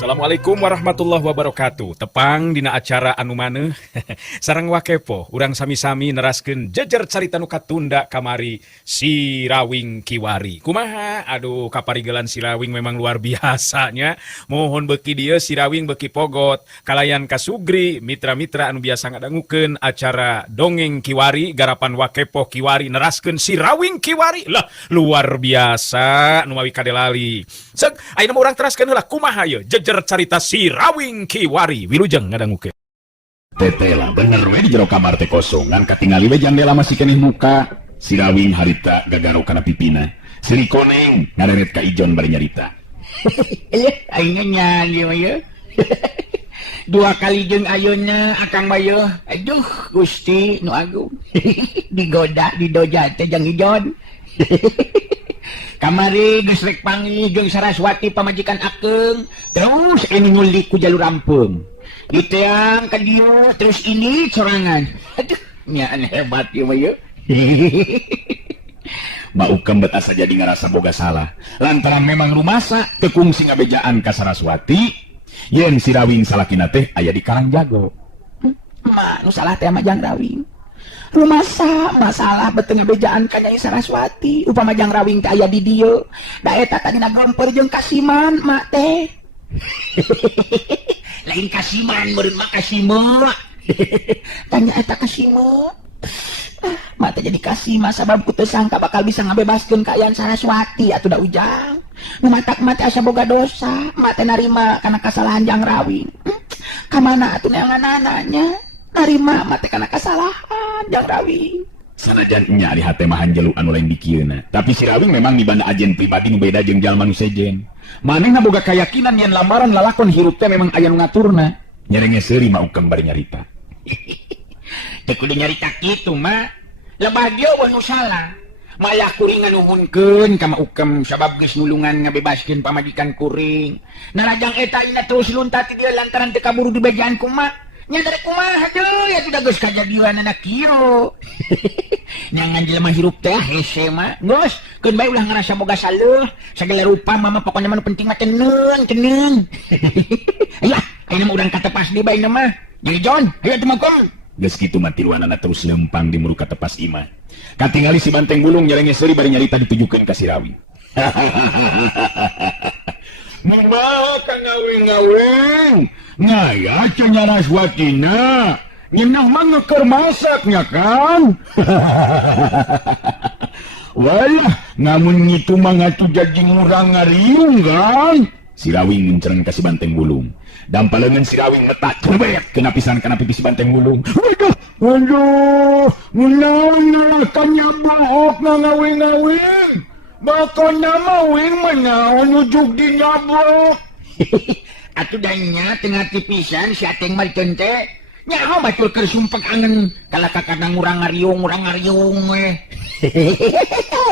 Assalamualaikum warahmatullahi wabarakatuh. Tepang dina acara anu maneh sareng wakepo urang sami-sami neraskeun jejer carita nu katunda kamari si Rawing Kiwari. Kumaha? Aduh, kaparigelan si Rawing memang luar biasanya. Mohon beuki dieu si Rawing beuki pogot kalayan kasugri mitra-mitra anu biasa ngadangukeun acara dongeng Kiwari garapan wakepo Kiwari neraskeun si Rawing Kiwari. Lah, luar biasa nu mawi kadelali. Seuk, ayeuna mah urang teraskeun heula kumaha ye jejer carita si Rawing Kiwari. Wilujeng ngadangukeun. Tete lah bener we di jero kamar teh kosong ngan katingali we jandela masih keneh muka. Si Rawing harita gagaro kana pipina. Si Koneng ngaderet ka Ijon bari nyarita. Aingnya nyali mah ya. Dua kali jeung ayeuna Akang Bayo. Aduh, Gusti nu agung. Digoda didoja teh jeung Ijon. Kamari geus rek panggih jeung Saraswati pamajikan Akeng. Terus ini ngulik ku jalur rampung. Diteang ka dieu terus ini sorangan. Aduh, nya hebat ieu mah ye. Maukem bet asa jadi ngarasa boga salah. Lantaran memang rumasa teu kungsi ngabejaan ka Saraswati. Yen si Rawing salakina teh aya di Karangjago. Ma nu salah teh mah Jang Rawing. Rumasa masalah beteu ngabejaan ka Nyai Saraswati. Upama Jang Rawing teh aya di dieu, da eta tadina gomper jeung Kasiman mak teh. Lain Kasiman meureun mah Kasima. Tanya eta Kasima. Mak teh jadi Kasima sabab ku teu sangka bakal bisa ngabebaskeun ka Ayang Saraswati atuh da Ujang. Nu matak mah teh asa boga dosa, mak teh narima kana kasalahan Jang Rawing. Ka mana atuh neangan-ananya? Narima mate kana kasalahan Jang Rawing. Sanajan nya ari hate mah hanjelu anu lain dikieuna, tapi si Rawing memang mibanda ajen pribadi nu beda jeung jalma nu sejen. Manehna boga kayakinan yen lamaran lalakon hirup teh memang aya nu ngaturna. Nyerenge seuri mah ungkeng bari nyarita. Teu kudu nyarita kitu mah. Lebah dieu we nu salah. Malah kuring nganuhunkeun ka Maukem sabab geus nulungan ngabebaskeun pamajikan kuring. Narajang eta ina terus luntat ti dieu lantaran teu kaburu dibejaan ku mak. Nya dari kumaha deui atuh da geus kajadian anak kieu. Nyangan jelema hirup teh hese mah. Geus, keun bae ulah ngarasa boga saleuh. Sagala rupa mah pokona mah penting mah tenang. Aya, ayeuna mah urang katepas deui bae mah. Jadi Jon, ayo teu mangkong. Geus kitu mah tiluanana terus lempang di muruka tepas imah. Katingali si Banteng Bulung nyerenge seuri bari nyarita ditujukeun ka si Rawing. Mangga ka ngawing-ngawing. Ngaya cenah Saraswatina. Nyeunah mah ngeukeur masaknya kan. Walah, ngamun ngitu mah ngatu jajing urang ngariung kan. Si Rawing ngencereng ka si Banteng Bulung. Dampaleungeun si Rawing letak cebet kena pisan kana pipi si Banteng Bulung. Aduh, munaon nalakan nyabohok ngawing-ngawing. Bakona mah wing manaon ujug di nyabok. Atuh danya tengah tipisan si Ateng mah teh. Nyaho batur keur sumpek angen kalaka kana urang ngariung we.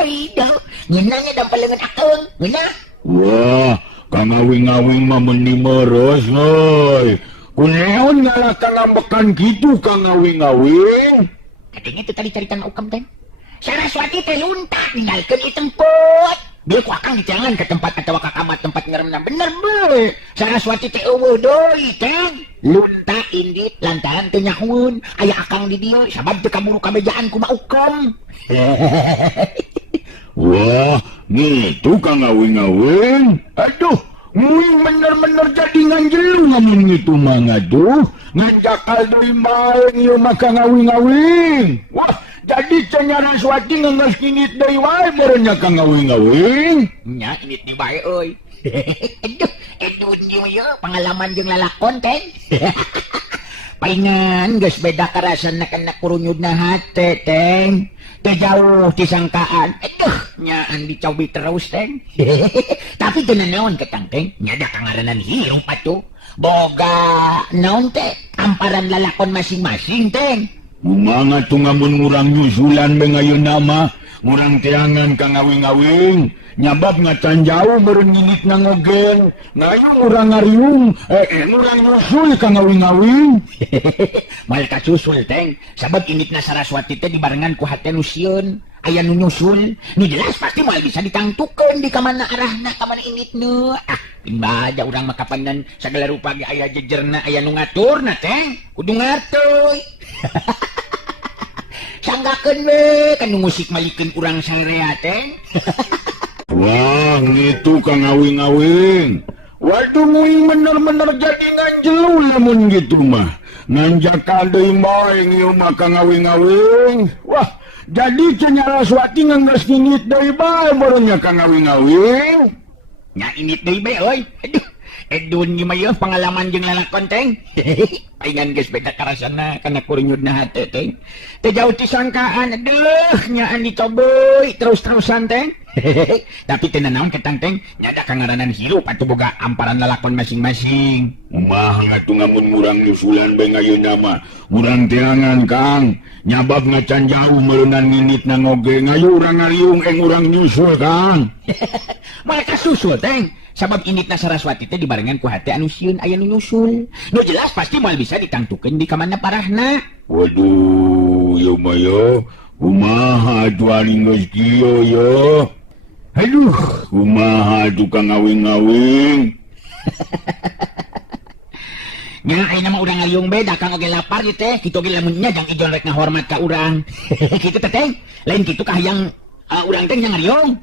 Ido, ngeunanya dampaleungeun Akeng, ngeunah. Wah, Kang ngawing-ngawing mah meni meres euy. Kunaon ngalakan ngambekan kitu Kang ngawing-ngawing? Katanya teu tadi carita Maukem teh. Saraswati teh luntak ninggalkeun ieu tempat. Dia ku Akang dijangan ke tempat atawa ka kamar tempat ngeremna bener be. Saraswati teh eueuh deui teh. Luntak indit lantaran teu nyahoeun aya Akang di dieu sabab teu kaburu kabejaan ku Maukem. Wah, gitu Kang ngawing-ngawing. Aduh, muing bener-bener jadi nganjelu ngamun gitu mah ngaduh. Nganjakal deui maeng ieu mah Kang ngawing-ngawing. Wah, jadi cenah Saraswati ngeungeus kinit deui wae beureunya Kang ngawing-ngawing. Nya init di bae euy. Aduh, edun ieu pengalaman jeung lalakon teh. Paingan geus beda karasana kana kurunyudna hate teh. Teh jauh disangkaan. Aduh, nyaan dicobi terus teh. Tapi teu naon ketang teh. Nya da kangaranan hirup atuh. Boga naon teh amparan lalakon masing-masing teh. Mangga tu ngamun urang nyusulan bengayeuna mah urang teangan Kang ngawing-ngawing nyabab ngacan jauh meureun ngilit na ngogeng ngayung urang ngariung urang nyusul ka ngawing-ngawing. Mal kasusul teng sabab initna Saraswati teh dibarengan ku hate nu sieun aya nu nyusul nu jelas pasti moal bisa ditangtukeun di kamana arahna kamana initna baja urang makapandan sagala rupa ge aya jejerna aya nu ngaturna teh kudu ngartoy. Sanggakeun we kan nu musik malikeun urang sarea teh. Wah gitu ka ngawing-ngawing. Waduh nguing bener-bener jadi nganjelu lamun gitu mah. Nganjak deui bae ieu mah ka ngawing-ngawing. Wah, jadi cenah Saraswati nganggeus ngingit deui bae barunya ka ngawing-ngawing. Nya init deui bae euy. Aduh, edun ieu mah yeuh pengalaman jeung lalakon teng. Paingan geus beda karasana kana kurinyudna hate teng. Teu jauh ti sangkaan. Aduh, nya andi coboy terus-terusan teng. Tapi teu naon ketang teng, nyada kangaranan hirup atuh boga amparan lalakon masing-masing. Umah ngatu ngamun murang nyusulan bae ngayeuna mah. Urang teangan Kang, nyabab ngacan jauh meureunnan nginit na ngoge ngayu urang ngariung urang nyusul Kang. Mereka susul teng. Sabab initna Saraswati teh dibarengan ku hate anu sieun aya nu nyusul. Nu jelas pasti moal bisa ditangtukeun di kamana parahna. Waduh, yo mah yo. Kumaha atuh ari geus kieu yo. Aduh, kumaha atuh ka ngawing-ngawing. Nya ayeuna mah urang ngaliung beda Kang oge lapar ieu teh. Kitu oge lamun nya jang ijon rek ngahormat ka urang. Kitu teh teh. Lain kitu ka hayang urang teh nya ngariung.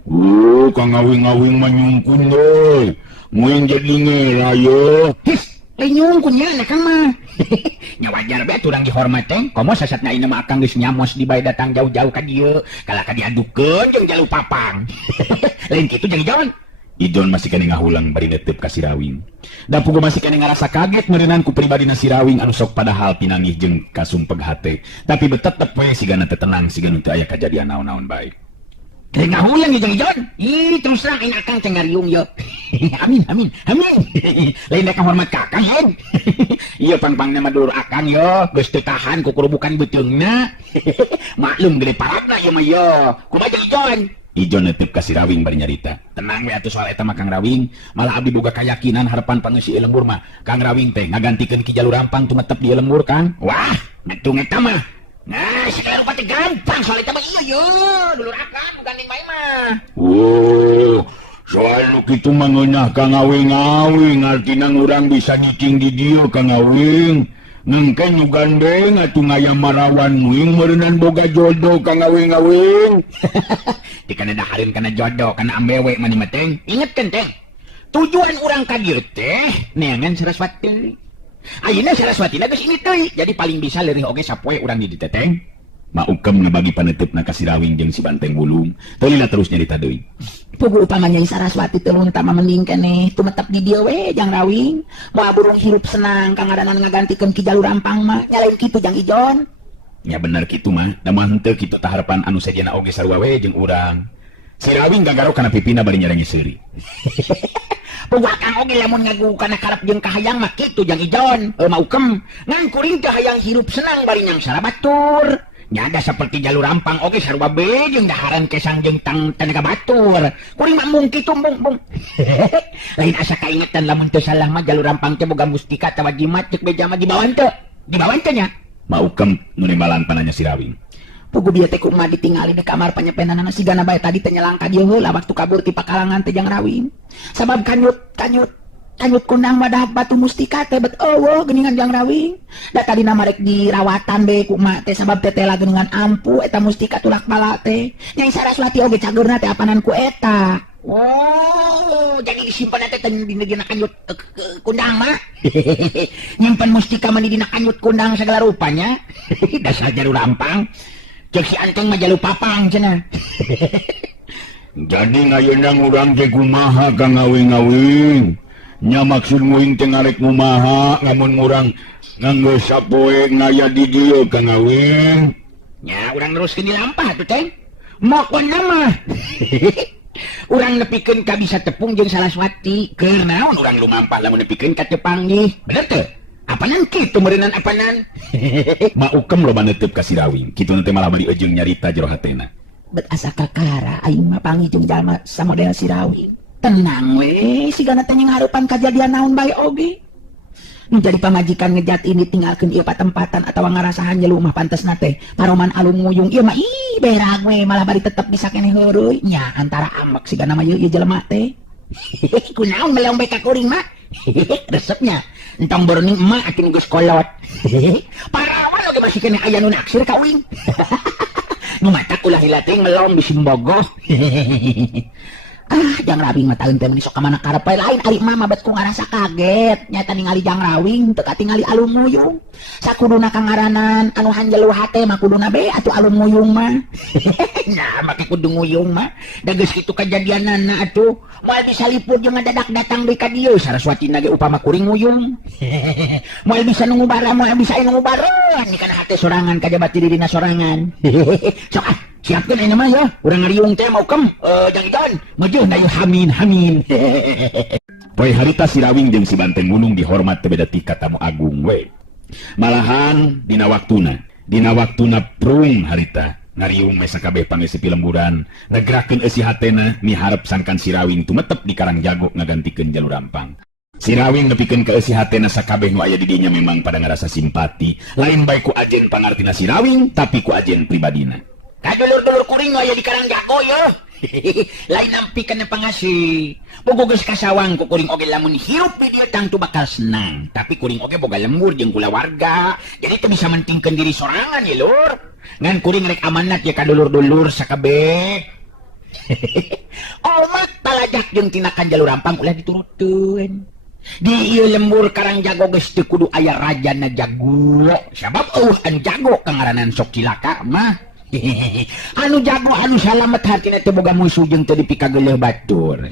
Ka ngawing-ngawing mah nyungkun deui. Nguing jadi ngera yo. His, lain nyungkun nya na Kang mah. Nya wajar bae urang dihormat teh. Komo sasatna ayeuna mah akang geus nyamos di bae datang jauh-jauh ka dieu. Kala ka diadukeun jeung jalu papang. Lain kitu jeung ijon. Ijon masih kene ngahulang bari netep ka si Rawing. Da puguh masih kene ngarasa kaget meureunnan ku pribadina si Rawing anu sok padahal pinangih jeung kasumpeg hate. Tapi betetep we sigana teu tenang sigana teu aya kajadian naon-naon bae. Teu ngahulang ijon. Ih, terus terang aing akang teh ngariung yo. Amin. Lain rek hormat ka akang hen. Ieu pang-pangna mah dulur akang yo, geus teu tahan ku kurubukan beuteungna. Maklum gede paradna ieu mah yo. Kumaha jeung ijon? Ijon netep ka si Rawing bari nyarita. Tenang we atuh soal eta mah Kang Rawing, malah abdi boga kayakinan harapan pangeusi ieu lembur mah. Kang Rawing teh ngagantikeun Ki Jalur Rampang tumetep di ieu lembur Kang. Wah, ngetung eta mah. Nah, segala rupa teh gampang soal eta mah ieu yo, dulur akang gandeng bae mah. Oh, soal nu kitu mah ngeunah ka ngawing-ngawing artina urang bisa nyicing di dieu ka ngawing. Ngengke nu gandeng atuh ngaya marawan muing meureunnan boga jodoh ka ngawing-ngawing. Di kana dahareun kana jodoh kana ambewe mah mah teh. Ingetkeun teh. Tujuan urang ka dieu teh neangan Saraswati. Ayeuna Saraswati geus init deui. Jadi paling bisa leureung oge sapoe urang di dieu teh. Maukem ngabagi panetepna ka si Rawing jeung si Banteng Bulung. Teu lila terus nyarita deui. Puguh upamanya Saraswati teu tama mending keneh tumetep di dieu we jang Rawing. Moal burung hirup senang kangaranan ngagantikeun Ki Jalur Rampang mah nya lain kitu jang ijon. Ya bener kitu mah, da mah henteu kitu tah harapan anu sajana oge sarua we jeung urang. Si Rawing gagaro kana pipina bari nyarengi seuri. Puguh akang oge lamun ngagu kana karep jeung kahayang mah kitu jang ijon. Maukem ngan kuring teh hayang hirup senang bari nyang sarabatur. Nyada seperti Jalur Rampang oge sarua bae jeung daharan kesang jeung tenaga batur. Kuring mah mung kitu bung. Lain asa kaingetan lamun teu salah mah Jalur Rampang teh boga mustika tawajimat ceuk beja mah di bawah teu. Di bawah teh nya. Maukem nu nimbalan pananya si Rawing. Puguh bieu teh kumaha ditingali di kamar panyepenanana sigana bae tadi teh nyelang ka dieu heula waktu kabur ti pakalangan teh jang Rawing. Sabab kanyut kundang wadah batu mustika teh bet eueuh geuningan jang Rawing. Da tadi nama rek dirawatan be ku mak teh sabab teh tela geuningan ampu eta mustika tulak bala teh. Nyai Saraswati oge cageurna teh apanan ku eta. Oh, jadi disimpan teh dina kanyut kundang mah. Nyimpen mustika mah dina kanyut kundang segala rupanya. Dasar Jalur Rampang. Cek si Anteng mah jalu papang cenah. Jadi ngayeuna urang teh kumaha ka ngawing-ngawing. Nya maksud nguing teh ngarek kumaha ngamun urang nganggo sapoe ngaya di dieu ka ngawing. Nya urang neruskeun di lampah tuh teh. Mokonna mah. Urang nepikeun ka bisa tepung jeung Saraswati. Keur naon urang lumampah lamun nepikeun ka teu panggih. Bener teu? Apanan kitu meureunnan apanan? Maukem loba netep ka si Rawing. Kitu teh malah bari ejeung nyarita jero hatena. Bet asa kakara aing mah pangijung jalma samodel si Rawing. Tenang we, sigana teh ngarupan kajadian naon bae oge. Nu jadi pamajikan ngejat ini tinggalkeun ieu patempatan atawa ngarasahan jelema mah pantesna teh paroman alung nguyung ieu mah ih berag we malah bari tetep bisa keneh heureuy nya antara amek sigana mah ieu jelema teh. Kunaon meleong bae ka kuring mah? Resepnya entong burning emak akin geus kolot. Parawan oge masih kena aya nu naksir ka uing. Nu matak ulah hilating melong bisin bogoh. Jang Rawing mah taeun teh sok ka mana karep lain ari mah bet ku ngarasa kaget nyata ningali Jang Rawing teu katingali alung muyung. Sakuduna kangaranan anu hanjelu hate mah kuduna be atuh alung muyung mah. Nah, make kudu nguyung mah. Da geus kitu kajadianana atuh moal bisa lipur jeung ngadadak datang deui ka dieu Saraswatina ge upama kuring nguyung. Moal bisa nunggu bara moal bisa nunggu bareun ni kana hate sorangan kajabat dirina sorangan. Sok siapkan ini mah ya, urang ngariung teh mau kem, jangan maju na yeuh hamin. Poe harita si Rawing jeung si Banteng Gunung dihormat teu beda ti ka tamu agung we. Malahan dina waktuna prung harita ngariung mesa kabeh pangesi lemburan ngegrakeun eusi hatena miharep sangkan si Rawing tumetep di Karang Jago ngagantikeun Jalur Rampang. Si Rawing nepikeun ka eusi hatena sakabeh nu aya di dinya memang pada ngarasa simpati, lain bae ku ajen pangartina si Rawing tapi ku ajen pribadina. Kadulur-dulur kuring nu aya di Karang Jago ya. Lain nampikeun pangasi. Boga geus kasawang ku kuring oge lamun hirup di dieu tang tu bakal senang. Tapi kuring oge boga lembur jeung kulawarga. Jadi teu bisa mentingkeun diri sorangan ya, Lur. Ngan kuring rek amanat ya kadulur-dulur sakabeh. Omat palajak jeung tinakan Jalur Rampang ulah diturutkeun. Di ieu lembur Karang Jago geus teu kudu aya rajana jago. Sabab eueuh anu jago kangaranan sok cilaka mah. Anu jago anu salamet hartina teu boga musuh jeung teu dipikageuleuh batur.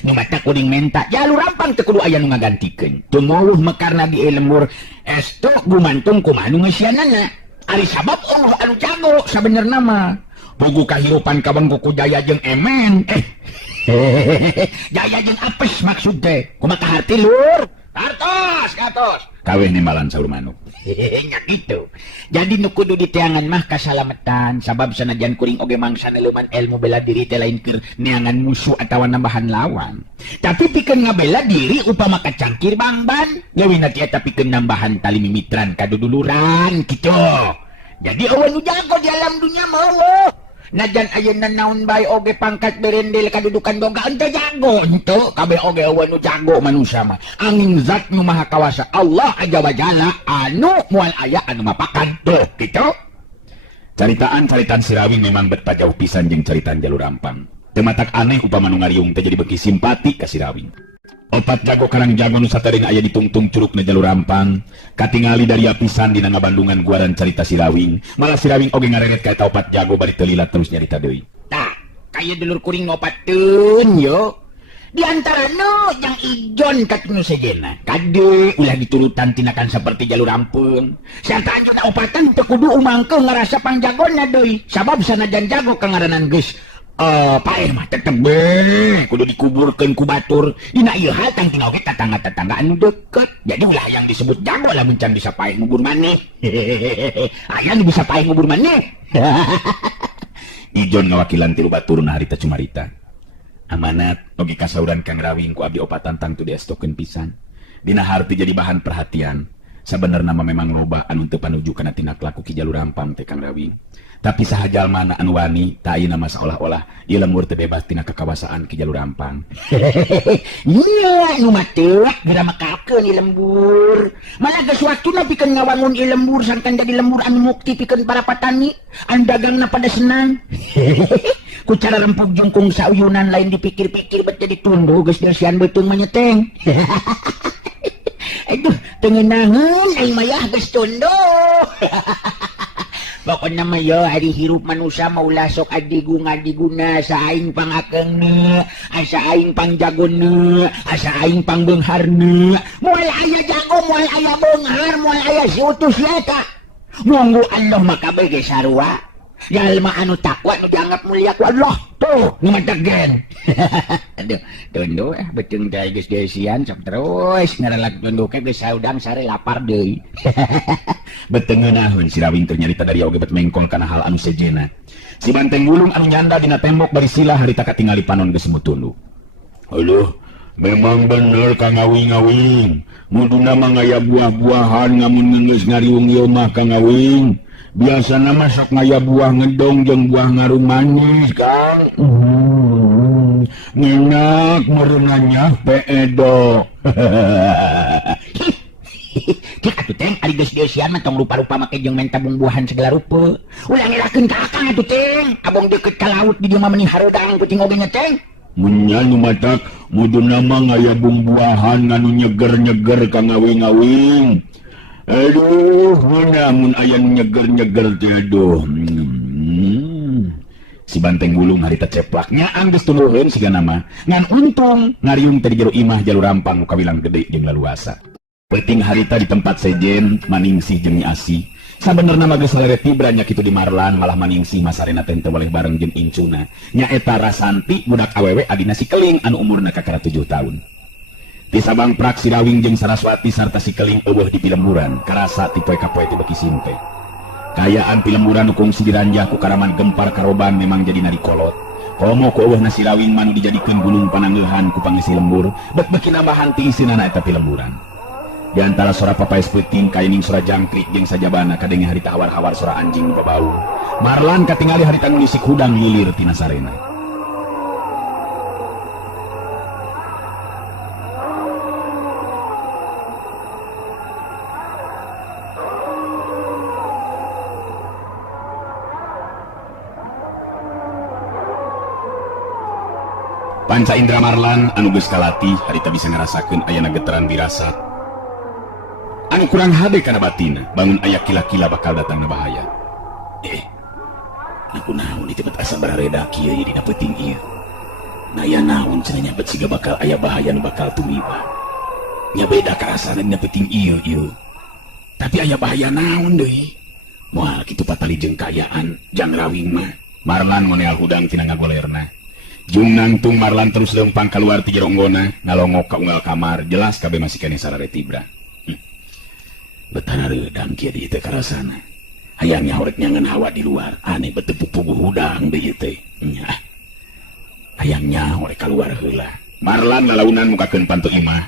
Nu mata kuring menta Jalur Rampang teu kudu aya nu ngagantikeun. Tumuluh mekarna di lembur estuk gumantung kumaha nu ngeusianana. Ari sabab anu jago sabenerna mah bogu kahirupan kabengku ku Jaya jeung Emen. Jaya jeung apes maksud teh. Kumaha harti Lur? Kartos. Kaweh nembalan saur manuk. Nya gitu. Jadi nu kudu diteangan mah kasalametan sabab sanajan kuring oge mangsa leuman ilmu bela diri teh lain keur neangan musuh atawa nambahan lawan. Tapi pikeun ngabela diri upama kacangkir bangban, leuwihna tiasa pikeun nambahan tali mimitran kaduduluran kitu. Jadi eueuh nu jago di alam dunya mah eueuh. Najan ayeuna naon bae oge pangkat berendel kadudukan boga ente jago henteu kabeh oge eueuh nu jago manusia mah angin zat nu maha kawasa Allah aja wajalla anu moal aya anu mapakan tuh kitu. Caritaan si Rawing memang bet pajauh pisan jeung caritaan Jalur Rampang. Teu matak aneh upama nu ngariung teh jadi beuki simpati ka si Rawing. Opat jago Karang Jago nu sateureuna aya ditungtung curugna Jalur Rampang katingali dari apisan dina ngabandungan guaran carita si Rawing. Malah si Rawing oge ngareret ka eta opat jago bari teu lila terus nyarita deui. Tah, kaya dulur kuring ngopatkeun yo. Di antara nu yang ijon katunu sejenna. Kade ulah diturutan tinakan seperti Jalur Rampung. Sarta anjeunna opatan teu kudu umangkeun ngarasa pangjagonna deui. Sabab sanajan jago kangaranan geus paeh mah tetep kudu dikuburkeun ku batur dina ieu hal tang tinggal ge tetangga-tetangga anu deukeut. Jadi ulah yang disebut jago lamun can bisa paeh ngubur maneh. Aya nu bisa paeh ngubur maneh. Ijon ngawakilan tilu baturna harita cumarita. Amanat oge kasauran Kang Rawing ku abdi opatan tang tu diestokeun pisan. Dina harti jadi bahan perhatian. Sabenerna mah memang loba anu teu panuju kana tindak laku ki Jalur Rampang teh Kang Rawing. Tapi saha jalmana anu wani ta ayeuna mah seolah-olah ieu lembur teu bebas tina kekawasaan ki Jalur Rampang. Iya, nu mah teu geura makakeun ieu lembur. Malah geus waktuna pikeun ngawangun ieu lembur sangkan jadi lembur anu mukti pikeun para petani, anu dagangna pada senang. Ku cara rempuk jungkung sauyunan lain dipikir-pikir bet jadi tunduh geus dirsian beuteung manyeteng. Aduh, tengenaheun aing mah yah geus tunduh. Pokoknya mah ya hari hirup manusia mau sok adigung-adiguna asa aing pangakeungna, asa aing pangjagonna, asa aing pangbeungharna. Moal aya jago, moal aya beunghar, moal aya siutus eta. Monggo Allah mah kabeh ge sarua. Jalma anu takwa nu dianggap mulia ku Allah. Tuh, nu mantegen. Aduh, tunduh beuteung teh geus deusian sok terus ngarelak tunduh ke geus saudang sare lapar deui. Beteungeun naheun si Rawing teu nyarita dari oge bet mengkol kana hal anu sejenna. Si Banteng Gulung anu nyanda dina tembok bari sila harita katingali panon geus tunduk. Aduh, memang bener Kang Awing-awing. Muduna mah ngaya buah-buahan ngamun ngeungeus ngariung ieu mah Kang Awing. Biasana mah sok ngaya buah ngedong jeung buah ngarum manis, Kang. Ngenak merenanya peedo. Cik atuh teh ari geus deusian mah tong rupa-rupa make jeung main tabung buahan segala rupa. Ulah ngelakeun ka akang atuh teh. Abong deukeut ka laut di dieu mah meni hareudang kucing oge nya teh. Munya nu matak muduna mah ngaya bumbuahan nganu nyeger-nyeger Kang Awing-awing. Aduh, mun aya nu nyeger-nyeger teh aduh. Si Banteng Gulung harita ceplaknya anggeus tuluheun sigana mah. Ngan untung ngariung teh di jero imah jalur rampang nu kawilang gede jeung laluasa. Peuting harita di tempat sejen Maningsih jeung Nyi Asi. Sabenerna mah geus lereti beranya kitu di Marlan malah Maningsih masarena teh teu boleh bareng jeung incuna. Nya eta Rasanti budak awewe adina si Keling anu umurna kakara 7 tahun. Ti sabang prak si Rawing jeung Saraswati sarta si Keling eueuh di Pilemburan karasa ti poe ka poe ti beki simpe. Kayaan Pilemburan nu kungsi diranjah ku Karaman Gempar Karoban memang jadi nari kolot. Komo ku eueuhna si Rawing manu dijadikeun gunung panangeuhan ku pangisi lembur, beki nambahan ti isina eta Pilemburan. Di antara suara papais peuting kaining suara jangkrik jeung sajabana kadenge harita hawar-hawar suara anjing nu babau. Marlan katingali harita nu lisik hudang lilir tina sarena. Panca Indra Marlan anu geus kalatih harita bisa ngarasakeun ayana getaran dirasat. Anu kurang hade kana batina, bangun aya kila-kila bakal datangna bahaya. Aku naon itu bet asa barareda kieu dina peuting ieu. Na aya naon cenah nyabet siga bakal aya bahaya nu bakal tumiba. Nya beda karasana dina peuting ieu. Tapi aya bahaya naon deui? Moal kitu patali jeung kayaan jang Rawing mah. Marlan moneal hudang tina ngagolerna. Jung nangtung Marlan terus lempang keluar ti jero enggona, ngalongok ka unggal kamar, jelas kabeh masih kene sarare tibra. Betana redang kia di teh karasana. Hayangnya horek nyangan hawa di luar, aneh betepuk puguh hudang di teh. Hayangnya horek keluar heula. Marlan lalaunan mukakeun pantu imah.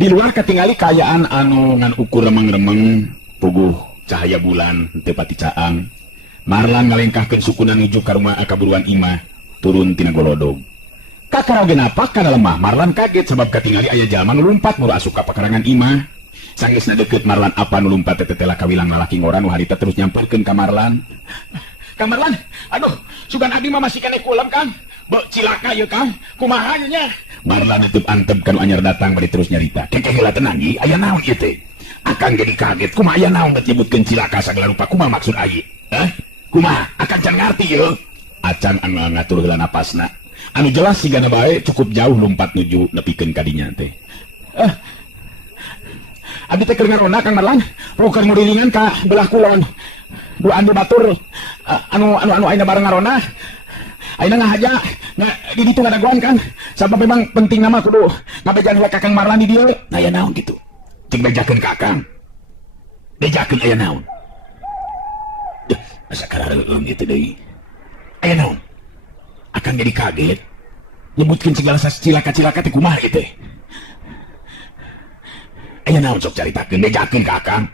Di luar katingali kayaan anu ngan ukur remeng-remeng, puguh cahaya bulan teu pati caang. Marlan ngalengkahkeun sukuna nuju ka rumah akaburuan imah, turun tina golodog. Kakaraoge napak kana lemah, Marlan kaget sebab katingali aya jalma nu lumpat mulu asup ka pakarangan imah. Sangisna deukeut Marlan apa nu lumpat tetela kawilang lalaki ngora nu harita terus nyamperkeun ka Marlan. Kang Marlan, aduh, sugan abdi mah masih kene kulem Kang. Beuh cilaka ieu Kang, kumaha nya? Marlan neuteub antep kanu anyar datang bari terus nyarita. Keke heula tenang ieu, aya naon ieu teh? Akang jadi kaget, kumaha aya naon bet nyebutkeun cilaka sagala rupa, kumaha maksud aye? Kumaha? Akang can ngarti ieu. Acan anu ngatur heula napasna. Anu jelas sigana bae cukup jauh lompat nuju nepikeun ka dinya teh. Abdi teh keur ngarona Kang Marlan, roker ngurilingan ka belah kulon. Dua anu batur anu ayeuna bareng ngarona. Ayeuna ngahaja, di ditu ngadaguan Kang. Sabab memang penting nama kudu ngabejan we ka Kang Marlan di dieu. Aya naon kitu? Cek bejakeun ka Kang. Bejakeun aya naon? Duh, asa karareueum ieu teh deui. Aya naon? Akan jadi kaget. Nyebutkeun segala cilaka-cilaka teh kumaha ieu teh? Aya naon sok caritakeun bejakeun ka Akang.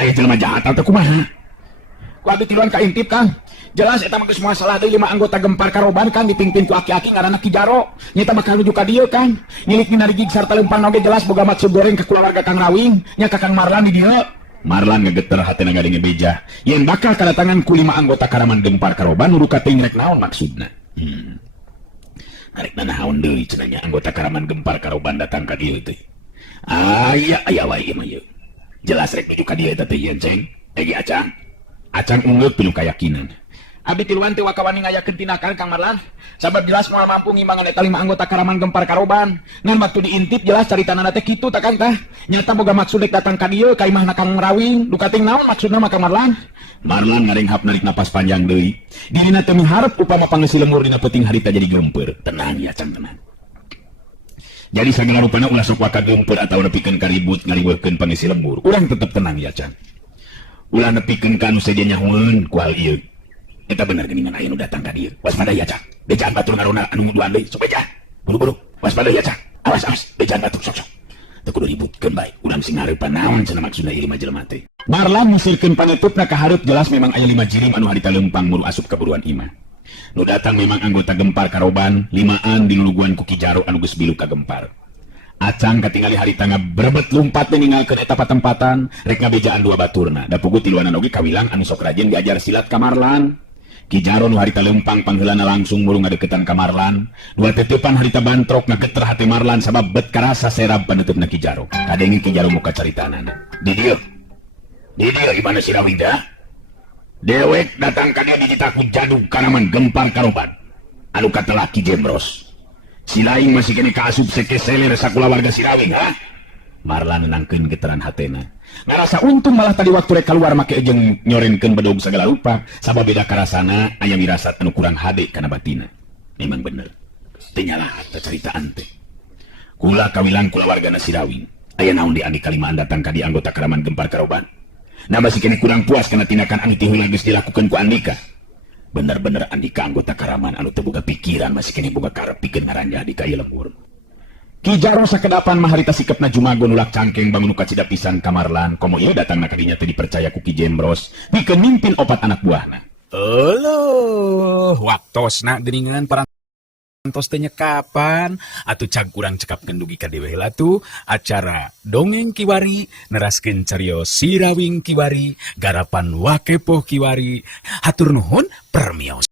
Aya jelema jahat atau kumaha? Ku abdi tiluan ka intip Kang. Jelas eta mah geus masalah deui 5 anggota Gempar Karoban Kang dipingpin ku aki-aki ngaranna Ki Jaro. Nyata bakal nuju ka dieu Kang. Nyilik minarigig sarta leumpang oge jelas boga maksud goreng ka keluarga Kang Rawing. Nya ka Kang Marlan di dieu. Marlan ngageter hatena ngadenge beja. Yen bakal kadatangan ku 5 anggota Karaman Gempar Karoban nudu kating rek naon maksudna. Arek naon deui cenanya anggota Karaman Gempar Karoban datang ka dieu teh. Aya wae mah ieu. Jelas rek nuju ka dieu eta teh yen ceng. Egi Acang. Acang ungeut pinuh kayakinan. Abdi tiluan teh wakawani ngayakeun tindakan Kang Marlan. Sabab jelas moal mampu ngimbangan eta 5 anggota Karaman Gempar Karoban. Ngan waktu diintip jelas caritanana teh kitu tah Kang tah. Nyata boga maksud dek datang ka dieu ka imahna Kang Rawing. Dukating naon maksudna mah Kang Marlan? Marlan ngarenghap narik napas panjang deui. Dirina teh miharep upama pangeusi lemur dina peuting harita jadi gempeur. Tenang ya Acang tenang. Jadi sagala rupana ulah sok waka gempeur atawa nepikeun karibut ngariweuhkeun pangisi lembur. Urang tetep tenang ya Can. Ulah nepikeun ka anu sedia nyahoeun ku hal ieu. Eta bener geningan aya nu datang ka dieu. Waspada ya, Cak. Bejaan batur ngarona anu nguduan deui, sok beja. Buru-buru. Waspada ya, Cak. Awas, bejaan batur sok. Teu kudu ributkeun bae. Urang sing hareupan naon cenah maksudna ieu mah jelema teh. Marlan musirkeun panutupna ka hareup jelas memang aya 5 jirim anu harita leumpang muru asup kaburuan imah. Nu datang memang anggota gempar karoban, 5an diluluguan ku Ki Jaro anu geus bilu ka gempar. Acang katingali harita ngaberebet lumpat ninggalkeun eta patempatan, rek ngabejaan 2 baturna. Da puguh tiluanan oge kawilang anu sok rajin diajar silat ka Marlan. Ki Jaro nu harita leumpang pangheulana langsung muru ngadeukeutan ka Marlan. 2 teutepan harita bantrok ngageter hate Marlan sabab bet karasa serab paneutupna Ki Jaro. Kadenge Ki Jaro muka caritanana. Di dieu gimana si Rawing dah? Dewek datang ka dieu dijitaku jaduk kanaman gempar karoban. Anu katelah Ki Jembros. Si laing masih kene kaasup sekeseler sakula warga si Rawing, ha? Marlan nenangkeun geteran hatena. Ngarasa untung malah tadi waktu rek keluar make jeung nyorenkeun bedog sagala rupa, sabab beda karasana aya mirasat anu kurang hade kana batina. Memang bener. Teu nyalah teh caritaan teh. Kula kawilang kula wargana si Rawing. Aya naon di andi kalimaan datang ka di anggota keraman gempar karoban. Nah masih kene kurang puas kana tindakan anu tiheula geus dilakukeun ku Andika. Bener-bener Andika anggota karaman anu teu boga pikiran masih kene boga karep pikeun ngaranjah di ka ieu lembur. Ki Jaro sakedapan mah harita sikepna jumago nulak cangkeng bangun ka cida pisan ka Marlan, komo ieu datangna ka dinya teh dipercaya ku Ki Jembros pikeun mimpin 4 anak buahna. Aloh, waktosna geuningan parantos teh kapan atuh cag kurang cekapkeun dugi ka dewe heula tuh acara Dongeng Kiwari neraskeun carios Si Rawing Kiwari garapan Wakepoh Kiwari. Hatur nuhun permios.